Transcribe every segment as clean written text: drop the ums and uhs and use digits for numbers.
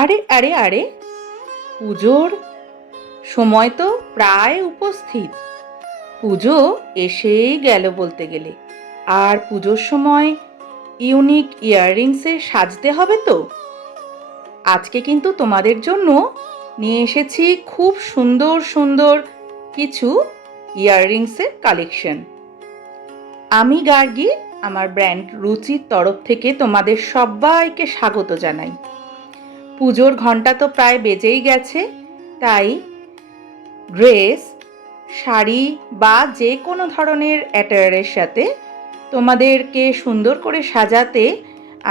আরে আরে আরে, পুজোর সময় তো প্রায় উপস্থিত। পুজো এসেই গেল বলতে গেলে। আর পুজোর সময় ইউনিক ইয়াররিংসে সাজতে হবে তো। আজকে কিন্তু তোমাদের জন্য নিয়ে এসেছি খুব সুন্দর সুন্দর কিছু ইয়াররিংসের কালেকশন। আমি গার্গী, আমার ব্র্যান্ড রুচির তরফ থেকে তোমাদের সবাইকে স্বাগত জানাই। পুজোর ঘন্টা তো প্রায় বেজেই গেছে, তাই ড্রেস, শাড়ি বা যে কোনো ধরনের অ্যাটায়ারের সাথে তোমাদেরকে সুন্দর করে সাজাতে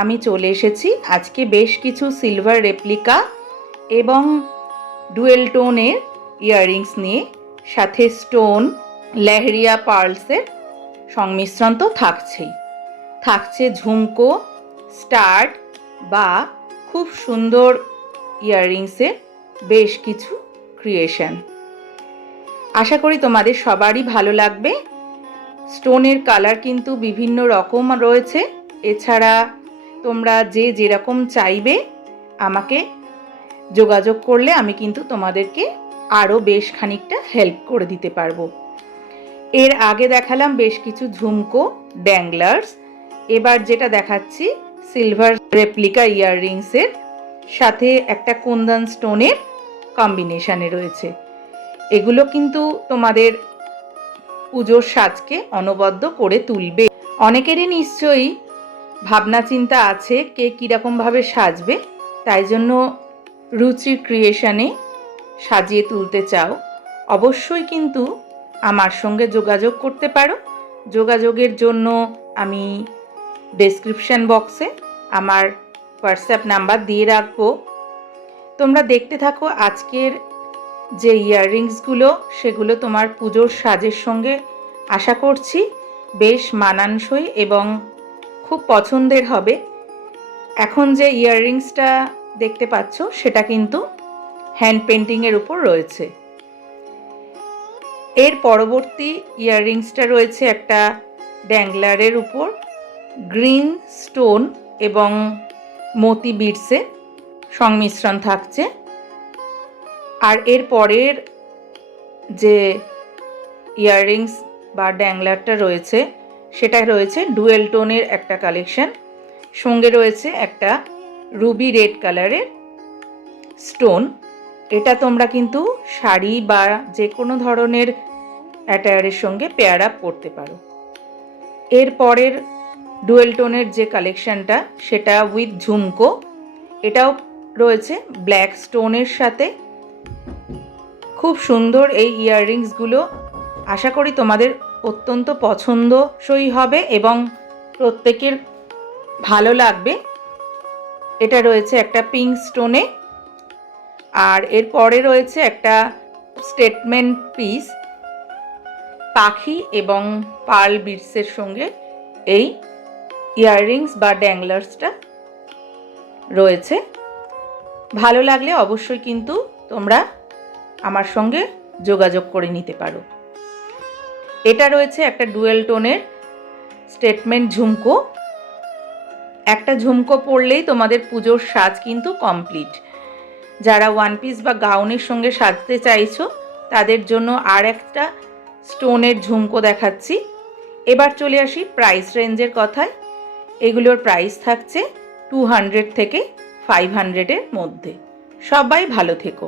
আমি চলে এসেছি আজকে বেশ কিছু সিলভার রেপ্লিকা এবং ডুয়েল টোনের ইয়াররিংস নিয়ে, সাথে স্টোন, লেহেরিয়া পার্লসের সংমিশ্রণ তো থাকছেই। থাকছে ঝুমকো, স্টাড বা খুব সুন্দর ইয়াররিংসের বেশ কিছু ক্রিয়েশন। আশা করি তোমাদের সবারই ভালো লাগবে। স্টোনের কালার কিন্তু বিভিন্ন রকম রয়েছে। এছাড়া তোমরা যে যেরকম চাইবে আমাকে যোগাযোগ করলে আমি কিন্তু তোমাদেরকে আরও বেশ খানিকটা হেল্প করে দিতে পারবো। এর আগে দেখালাম বেশ কিছু ঝুমকো, ড্যাংলার্স। এবার যেটা দেখাচ্ছি সিলভার রেপ্লিকা ইয়াররিংসের সাথে একটা কুন্দন স্টোনের কম্বিনেশনে রয়েছে। এগুলো কিন্তু তোমাদের পুজোর সাজকে অনবদ্য করে তুলবে। অনেকেরই নিশ্চয়ই ভাবনা চিন্তা আছে কে কীরকমভাবে সাজবে, তাই জন্য রুচির ক্রিয়েশনে সাজিয়ে তুলতে চাও, অবশ্যই কিন্তু আমার সঙ্গে যোগাযোগ করতে পারো। যোগাযোগের জন্য আমি ডেসক্রিপশন বক্সে আমার হোয়াটসঅ্যাপ নাম্বার দিয়ে রাখবো। তোমরা দেখতে থাকো আজকের যে ইয়াররিংসগুলো, সেগুলো তোমার পুজোর সাজের সঙ্গে আশা করছি বেশ মানানসই এবং খুব পছন্দের হবে। এখন যে ইয়াররিংসটা দেখতে পাচ্ছ সেটা কিন্তু হ্যান্ড পেন্টিংয়ের উপর রয়েছে। এর পরবর্তী ইয়াররিংসটা রয়েছে একটা ড্যাংলারের উপর গ্রিন স্টোন এবং মতি বিডসের সংমিশ্রণ থাকছে। আর এর পরের যে ইয়াররিংস বা ড্যাংলারটা রয়েছে সেটা রয়েছে ডুয়েল টোনের একটা কালেকশন, সঙ্গে রয়েছে একটা রুবি রেড কালারের স্টোন। এটা তোমরা কিন্তু শাড়ি বা যে কোনো ধরনের অ্যাটায়ারের সঙ্গে পেয়ার আপ করতে পারো। এর পরের ডুয়েল টোনের যে কালেকশনটা সেটা উইথ ঝুমকো, এটাও রয়েছে ব্ল্যাক স্টোনের সাথে। খুব সুন্দর এই ইয়াররিংসগুলো, আশা করি তোমাদের অত্যন্ত পছন্দসই হবে এবং প্রত্যেকের ভালো লাগবে। এটা রয়েছে একটা পিঙ্ক স্টোনে। আর এরপরে রয়েছে একটা স্টেটমেন্ট পিস পাখি এবং পার্ল বিডসের সঙ্গে এই ইয়াররিংস বা ড্যাংলার্সটা রয়েছে। ভালো লাগলে অবশ্যই কিন্তু তোমরা আমার সঙ্গে যোগাযোগ করে নিতে পারো। এটা রয়েছে একটা ডুয়েল টোনের স্টেটমেন্ট ঝুমকো। একটা ঝুমকো পরলেই তোমাদের পুজোর সাজ কিন্তু কমপ্লিট। যারা ওয়ান পিস বা গাউনের সঙ্গে সাজতে চাইছো তাদের জন্য আর একটা স্টোনের ঝুমকো দেখাচ্ছি। এবার চলে আসি প্রাইস রেঞ্জের কথায়। এগুলোর প্রাইস থাকছে 200 থেকে 500-এর মধ্যে। সবাই ভালো থেকো।